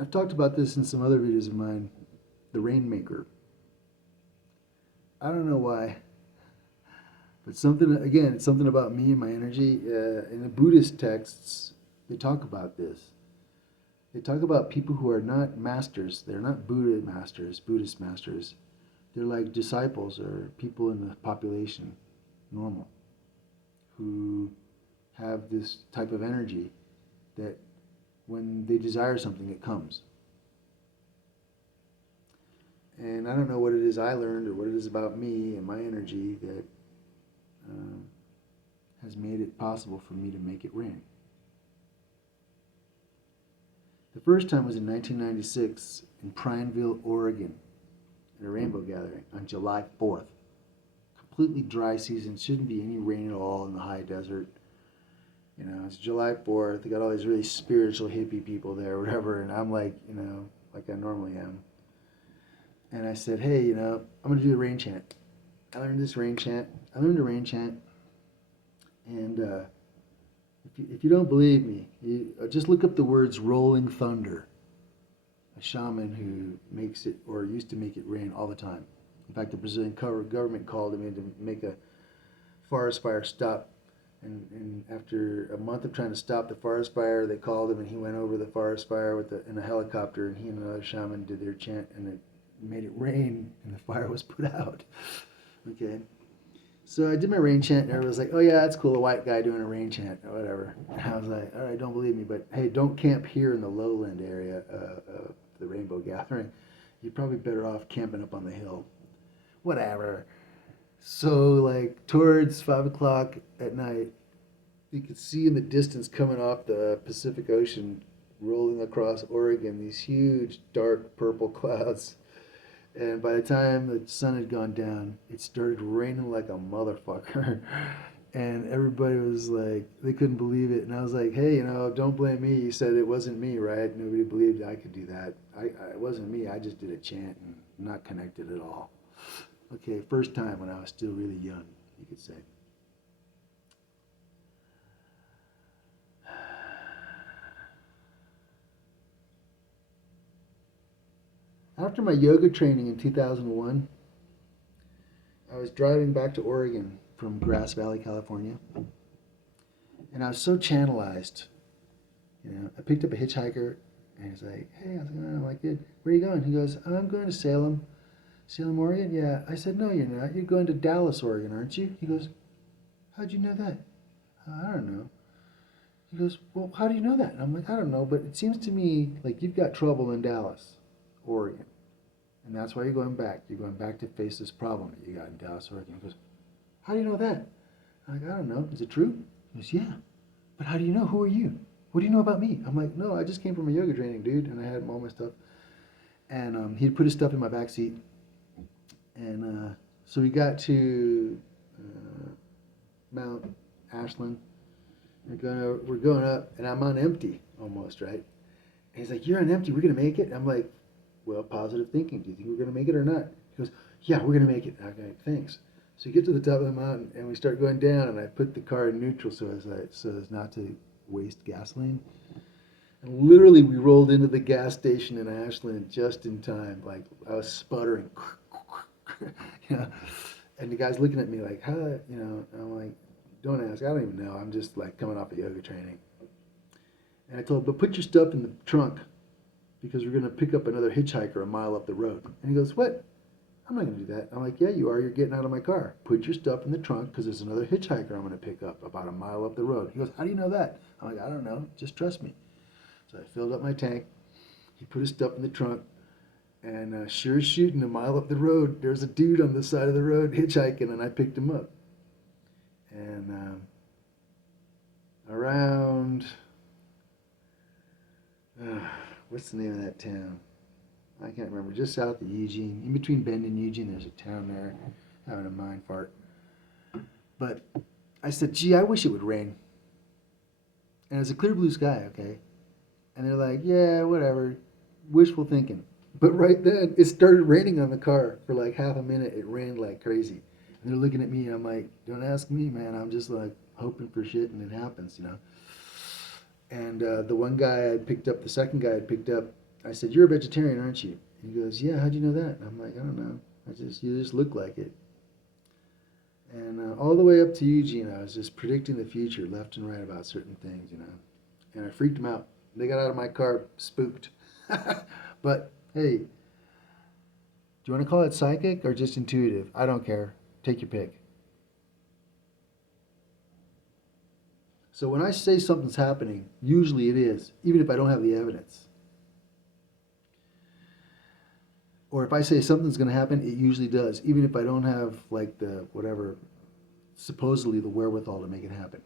I've talked about this in some other videos of mine, the rainmaker. I don't know why, but something again, it's something about me and my energy. In the Buddhist texts, they talk about this. They talk about people who are not masters. They're not Buddha masters, Buddhist masters. They're like disciples or people in the population, normal, who have this type of energy that when they desire something, it comes. And I don't know what it is I learned or what it is about me and my energy that uh, has made it possible for me to make it rain. The first time was in 1996 in Prineville, Oregon, at a rainbow gathering on July 4th. Completely dry season, shouldn't be any rain at all in the high desert. You know, it's July 4th. They got all these really spiritual hippie people there, or whatever, and I'm like, like I normally am. And I said, hey, I'm going to do the rain chant. I learned this rain chant. I learned a rain chant. And if you don't believe me, just look up the words rolling thunder. A shaman who makes it, or used to make it rain all the time. In fact, the Brazilian government called him in to make a forest fire stop. And after a month of trying to stop the forest fire, they called him and he went over the forest fire in a helicopter, and he and another shaman did their chant, and it made it rain and the fire was put out. Okay. So I did my rain chant, and everybody was like, oh yeah, that's cool, a white guy doing a rain chant or whatever. And I was like, all right, don't believe me, but hey, don't camp here in the lowland area of the rainbow gathering. You're probably better off camping up on the hill. Whatever. So like towards 5 o'clock at night, you could see in the distance coming off the Pacific Ocean, rolling across Oregon, these huge dark purple clouds. And by the time the sun had gone down, it started raining like a motherfucker. And everybody was like, they couldn't believe it. And I was like, hey, don't blame me. You said it wasn't me, right? Nobody believed I could do that. It wasn't me. I just did a chant and not connected at all. Okay, first time when I was still really young, you could say. After my yoga training in 2001, I was driving back to Oregon from Grass Valley, California, and I was so channelized. I picked up a hitchhiker, and he's like, "Hey, how's it going?" I'm like, "Good. Where are you going?" He goes, "I'm going to Salem." Salem, Oregon? Yeah. I said, "No, you're not. You're going to Dallas, Oregon, aren't you?" He goes, "How'd you know that?" I don't know. He goes, "Well, how do you know that?" And I'm like, "I don't know, but it seems to me like you've got trouble in Dallas, Oregon. And that's why you're going back. You're going back to face this problem that you got in Dallas, Oregon." He goes, "How do you know that?" I'm like, "I don't know. Is it true?" He goes, "Yeah. But how do you know? Who are you? What do you know about me?" I'm like, "No, I just came from a yoga training, dude." And I had all my stuff. And he'd put his stuff in my back seat. And so we got to Mount Ashland. We're going up, and I'm on empty almost, right? And he's like, "You're on empty. We're going to make it?" And I'm like, "Well, positive thinking. Do you think we're going to make it or not?" He goes, "Yeah, we're going to make it." Okay, thanks. So we get to the top of the mountain, and we start going down, and I put the car in neutral so as not to waste gasoline. And literally, we rolled into the gas station in Ashland just in time. Like, I was sputtering. And the guy's looking at me like, "How?" And I'm like, "Don't ask. I don't even know. I'm just like coming off of yoga training." And I told him, "But put your stuff in the trunk because we're going to pick up another hitchhiker a mile up the road." And he goes, "What? I'm not going to do that." I'm like, "Yeah, you are. You're getting out of my car. Put your stuff in the trunk because there's another hitchhiker I'm going to pick up about a mile up the road." He goes, "How do you know that?" I'm like, "I don't know. Just trust me." So I filled up my tank. He put his stuff in the trunk. And sure as shooting, a mile up the road, there's a dude on the side of the road hitchhiking, and I picked him up. And around, what's the name of that town? I can't remember. Just south of Eugene, in between Bend and Eugene, there's a town there. Having a mind fart. But I said, "Gee, I wish it would rain." And it's a clear blue sky, okay? And they're like, "Yeah, whatever, wishful thinking." But right then, it started raining on the car for like half a minute. It rained like crazy. And they're looking at me, and I'm like, "Don't ask me, man. I'm just like hoping for shit, and it happens, And the one guy I picked up, the second guy I picked up, I said, "You're a vegetarian, aren't you?" He goes, "Yeah, how'd you know that?" And I'm like, "I don't know. You just look like it." And all the way up to Eugene, I was just predicting the future left and right about certain things, And I freaked them out. They got out of my car spooked. But hey, do you want to call it psychic or just intuitive? I don't care. Take your pick. So when I say something's happening, usually it is, even if I don't have the evidence. Or if I say something's going to happen, it usually does, even if I don't have like the whatever, supposedly the wherewithal to make it happen.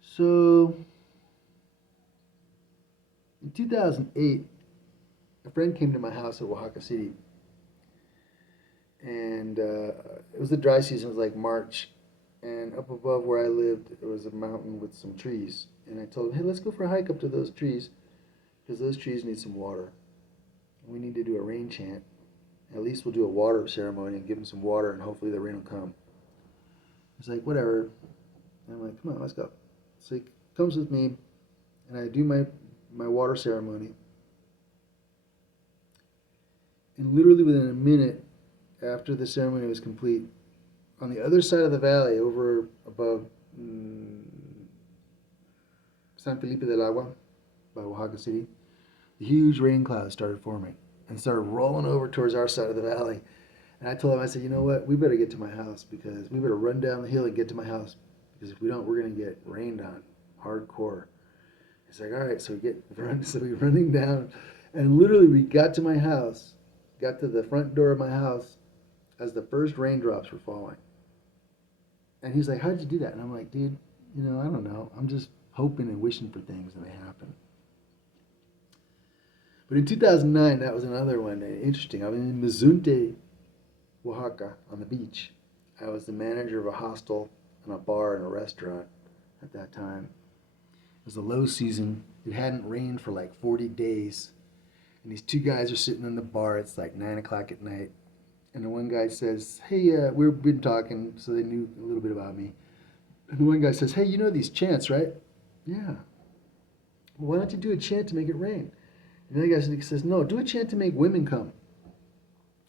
So in 2008, a friend came to my house at Oaxaca City, and it was the dry season. It was like March, and up above where I lived, there was a mountain with some trees. And I told him, "Hey, let's go for a hike up to those trees, because those trees need some water. We need to do a rain chant. At least we'll do a water ceremony and give them some water, and hopefully the rain will come." He's like, "Whatever." And I'm like, "Come on, let's go." So he comes with me, and I do my water ceremony. And literally within a minute after the ceremony was complete, on the other side of the valley, over above San Felipe del Agua, by Oaxaca City, the huge rain clouds started forming and started rolling over towards our side of the valley. And I told him, I said, "You know what? We better get to my house, because we better run down the hill and get to my house, because if we don't, we're going to get rained on hardcore." He's like, "All right." So we're running down, and literally we got to my house, got to the front door of my house as the first raindrops were falling. And he's like, "How'd you do that?" And I'm like, "Dude, I don't know. I'm just hoping and wishing for things, and they happen." But in 2009, that was another one. Interesting. I was in Mazunte, Oaxaca, on the beach. I was the manager of a hostel and a bar and a restaurant at that time. It was the low season. It hadn't rained for like 40 days. And these two guys are sitting in the bar. It's like 9 o'clock at night. And the one guy says, "Hey, we've been talking," so they knew a little bit about me. And the one guy says, "Hey, you know these chants, right?" "Yeah." "Well, why don't you do a chant to make it rain?" And the other guy says, "No, do a chant to make women come."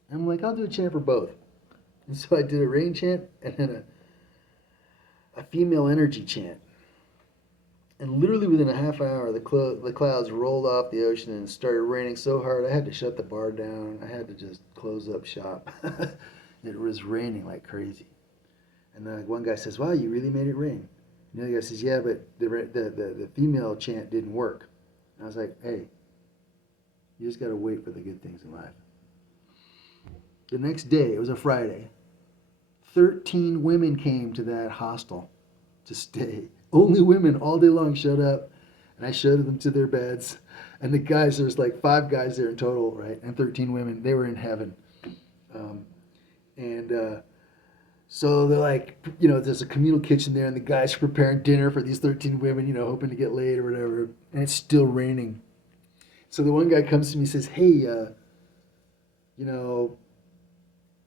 And I'm like, "I'll do a chant for both." And so I did a rain chant and then a female energy chant. And literally within a half hour, the clouds rolled off the ocean and started raining so hard, I had to shut the bar down. I had to just close up shop. It was raining like crazy. And then one guy says, "Wow, you really made it rain." And the other guy says, "Yeah, but the female chant didn't work." And I was like, "Hey, you just got to wait for the good things in life." The next day, it was a Friday, 13 women came to that hostel to stay. Only women all day long showed up, and I showed them to their beds. And the guys, there's like 5 guys there in total, right? And 13 women. They were in heaven. So they're like, there's a communal kitchen there, and the guys are preparing dinner for these 13 women, hoping to get laid or whatever. And it's still raining. So the one guy comes to me and says, "Hey,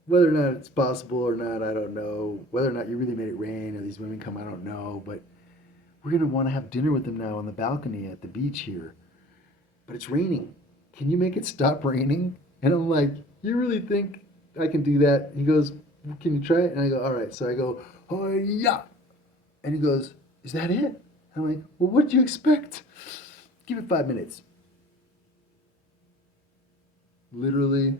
whether or not it's possible or not, I don't know. Whether or not you really made it rain or these women come, I don't know. But we're going to want to have dinner with them now on the balcony at the beach here. But it's raining. Can you make it stop raining?" And I'm like, "You really think I can do that?" He goes, "Can you try it?" And I go, "All right." So I go, "Oh, yeah." And he goes, "Is that it?" And I'm like, "Well, what'd you expect? Give it 5 minutes." Literally,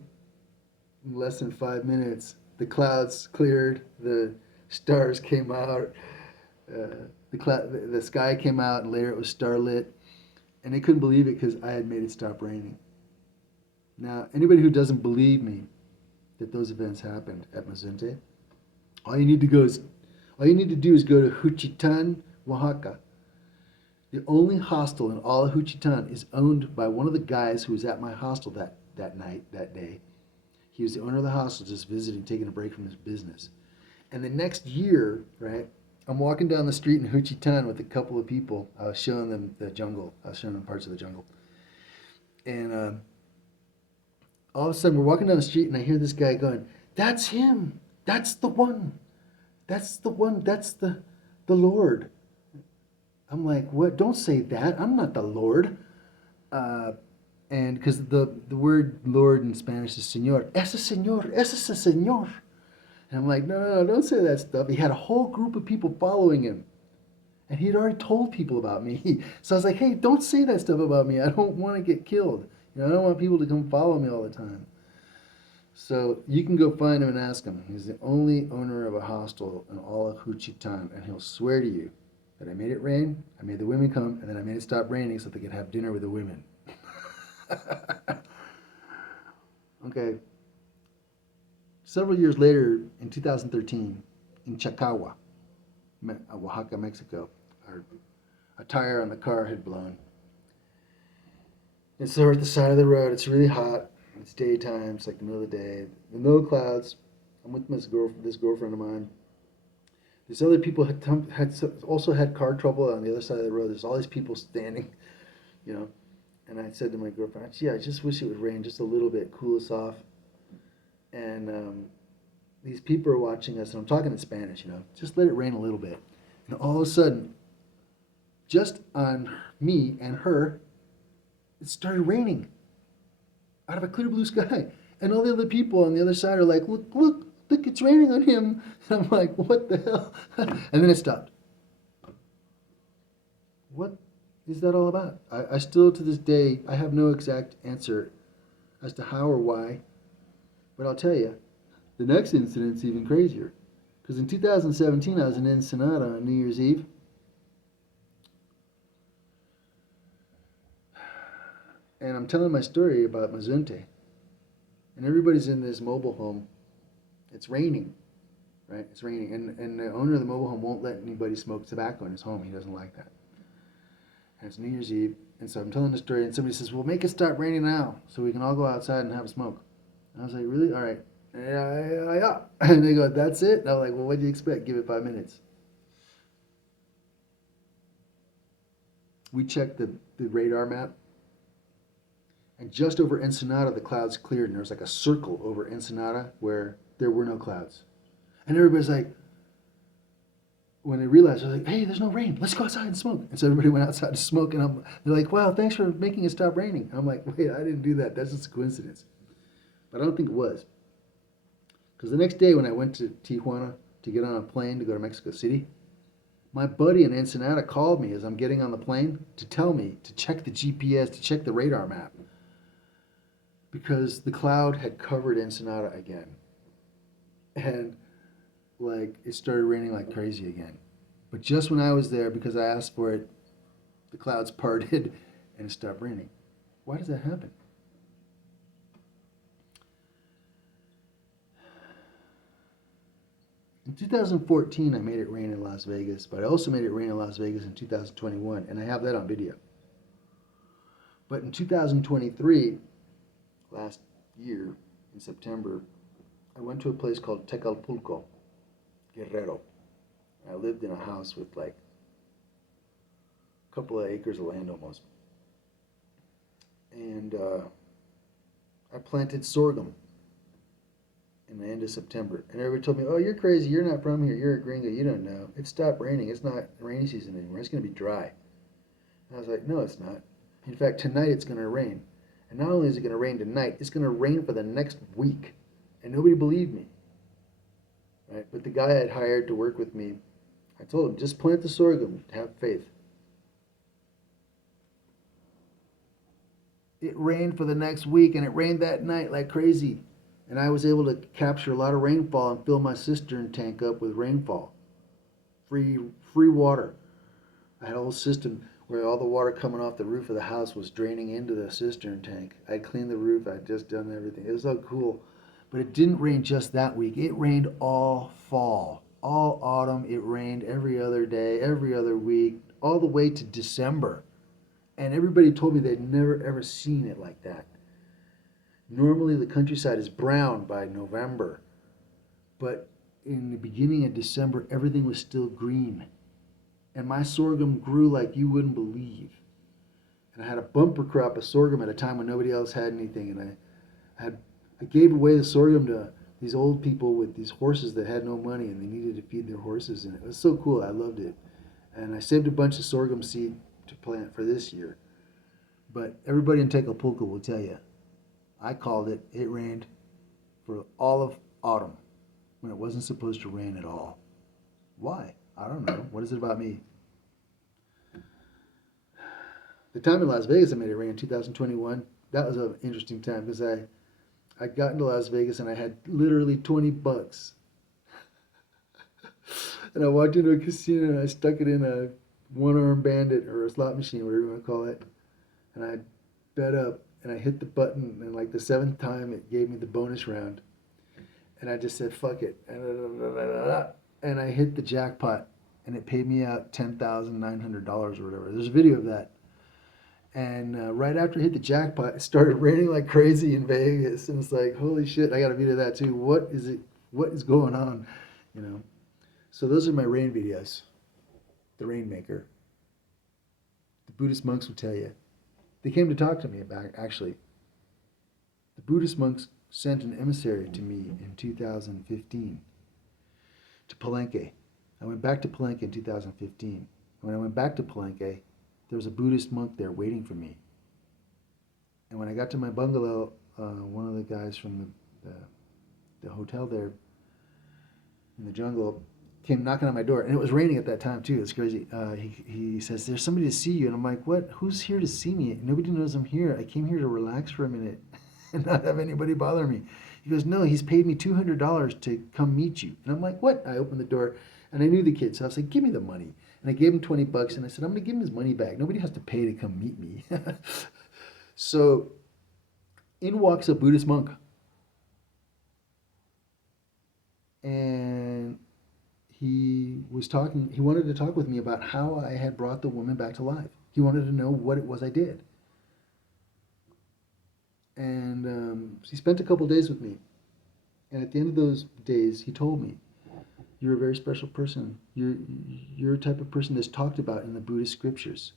in less than 5 minutes, the clouds cleared, the stars came out, the sky came out, and later it was starlit, and they couldn't believe it because I had made it stop raining. Now, anybody who doesn't believe me that those events happened at Mazunte, all you need to do is go to Juchitán, Oaxaca. The only hostel in all of Juchitán is owned by one of the guys who was at my hostel that day. He was the owner of the hostel, just visiting, taking a break from his business. And the next year, right, I'm walking down the street in Juchitán with a couple of people. I was showing them the jungle. I was showing them parts of the jungle. And all of a sudden, we're walking down the street, and I hear this guy going, "That's him. That's the one. That's the one. That's the Lord." I'm like, "What? Don't say that. I'm not the Lord." Uh, and because the word Lord in Spanish is Señor. Ese es el Señor. And I'm like, no, no, no, don't say that stuff. He had a whole group of people following him. And he'd already told people about me. So I was like, hey, don't say that stuff about me. I don't want to get killed. You know, I don't want people to come follow me all the time. So you can go find him and ask him. He's the only owner of a hostel in all of Juchitán. And he'll swear to you that I made it rain, I made the women come, and then I made it stop raining so they could have dinner with the women. Okay. Several years later, in 2013, in Chacagua, Oaxaca, Mexico, a tire on the car had blown. And so we're at the side of the road. It's really hot. It's daytime. It's like the middle of the day. No clouds. I'm with this girlfriend of mine. These other people also had car trouble on the other side of the road. There's all these people standing, you know. And I said to my girlfriend, gee, I just wish it would rain just a little bit, cool us off. And these people are watching us, and I'm talking in Spanish, you know, just let it rain a little bit. And all of a sudden, just on me and her, it started raining out of a clear blue sky. And all the other people on the other side are like, look, look, look, it's raining on him. And I'm like, what the hell? And then it stopped. What is that all about? I still, to this day, I have no exact answer as to how or why. But I'll tell you, the next incident's even crazier. Because in 2017, I was in Ensenada on New Year's Eve. And I'm telling my story about Mazunte. And everybody's in this mobile home. It's raining, right? It's raining. And the owner of the mobile home won't let anybody smoke tobacco in his home. He doesn't like that. And it's New Year's Eve. And so I'm telling the story, and somebody says, well, make it stop raining now so we can all go outside and have a smoke. And I was like, really? All right. Yeah. And they go, that's it? And I'm like, well, what do you expect? Give it 5 minutes. We checked the radar map. And just over Ensenada, the clouds cleared, and there was like a circle over Ensenada where there were no clouds. And everybody's like, when they realized, they're like, hey, there's no rain. Let's go outside and smoke. And so everybody went outside to smoke, and they're like, wow, thanks for making it stop raining. And I'm like, wait, I didn't do that. That's just a coincidence. But I don't think it was. Because the next day when I went to Tijuana to get on a plane to go to Mexico City, my buddy in Ensenada called me as I'm getting on the plane to tell me to check the GPS, to check the radar map. Because the cloud had covered Ensenada again. And like it started raining like crazy again. But just when I was there, because I asked for it, the clouds parted and it stopped raining. Why does that happen? In 2014, I made it rain in Las Vegas, but I also made it rain in Las Vegas in 2021, and I have that on video. But in 2023, last year, in September, I went to a place called Tecalpulco, Guerrero. I lived in a house with like a couple of acres of land almost. And I planted sorghum in the end of September. And everybody told me, oh, you're crazy. You're not from here. You're a gringo. You don't know. It stopped raining. It's not rainy season anymore. It's going to be dry. And I was like, no, it's not. In fact, tonight it's going to rain. And not only is it going to rain tonight, it's going to rain for the next week. And nobody believed me. Right? But the guy I had hired to work with me, I told him, just plant the sorghum. Have faith. It rained for the next week, and it rained that night like crazy. And I was able to capture a lot of rainfall and fill my cistern tank up with rainfall. Free water. I had a whole system where all the water coming off the roof of the house was draining into the cistern tank. I'd cleaned the roof. I'd just done everything. It was so cool. But it didn't rain just that week. It rained all fall, all autumn. It rained every other day, every other week, all the way to December. And everybody told me they'd never, ever seen it like that. Normally the countryside is brown by November, but in the beginning of December, everything was still green. And my sorghum grew like you wouldn't believe. And I had a bumper crop of sorghum at a time when nobody else had anything. And I gave away the sorghum to these old people with these horses that had no money, and they needed to feed their horses. And it was so cool. I loved it. And I saved a bunch of sorghum seed to plant for this year. But everybody in Tecopulco will tell you, I called it. It rained for all of autumn when it wasn't supposed to rain at all. Why? I don't know. What is it about me? The time in Las Vegas I made it rain in 2021, that was an interesting time because I got into Las Vegas and I had literally $20. And I walked into a casino and I stuck it in a one-arm bandit or a slot machine, whatever you want to call it. And I bet up and I hit the button, and like the seventh time it gave me the bonus round. And I just said, fuck it. And I hit the jackpot and it paid me out $10,900 or whatever. There's a video of that. And right after I hit the jackpot, it started raining like crazy in Vegas. And it's like, holy shit, I got a video of that too. What is it? What is going on? You know? So those are my rain videos. The rainmaker. The Buddhist monks will tell you. They came to talk to me about, actually. The Buddhist monks sent an emissary to me in 2015 to Palenque. I went back to Palenque in 2015. When I went back to Palenque, there was a Buddhist monk there waiting for me. And when I got to my bungalow, one of the guys from the hotel there in the jungle came knocking on my door. And it was raining at that time, too. It's crazy. He says, there's somebody to see you. And I'm like, what? Who's here to see me? Nobody knows I'm here. I came here to relax for a minute and not have anybody bother me. He goes, no, he's paid me $200 to come meet you. And I'm like, what? I opened the door, and I knew the kid. So I was like, give me the money. And I gave him $20, and I said, I'm going to give him his money back. Nobody has to pay to come meet me. So in walks a Buddhist monk. And he wanted to talk with me about how I had brought the woman back to life. He wanted to know what it was I did. And he spent a couple days with me. And at the end of those days, he told me, you're a very special person. You're a type of person that's talked about in the Buddhist scriptures.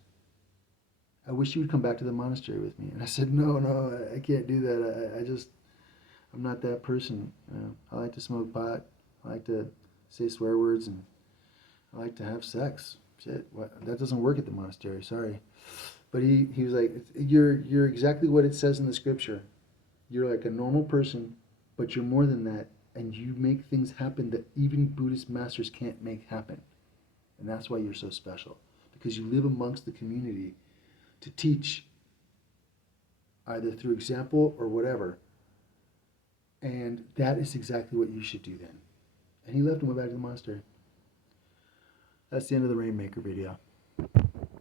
I wish you would come back to the monastery with me. And I said, no, I can't do that. I'm not that person. I like to smoke pot. I like to say swear words, and I like to have sex. Shit, that doesn't work at the monastery. Sorry. But he was like, you're exactly what it says in the scripture. You're like a normal person, but you're more than that, and you make things happen that even Buddhist masters can't make happen. And that's why you're so special, because you live amongst the community to teach, either through example or whatever. And that is exactly what you should do then. And he left and went back to the monastery. That's the end of the Rainmaker video.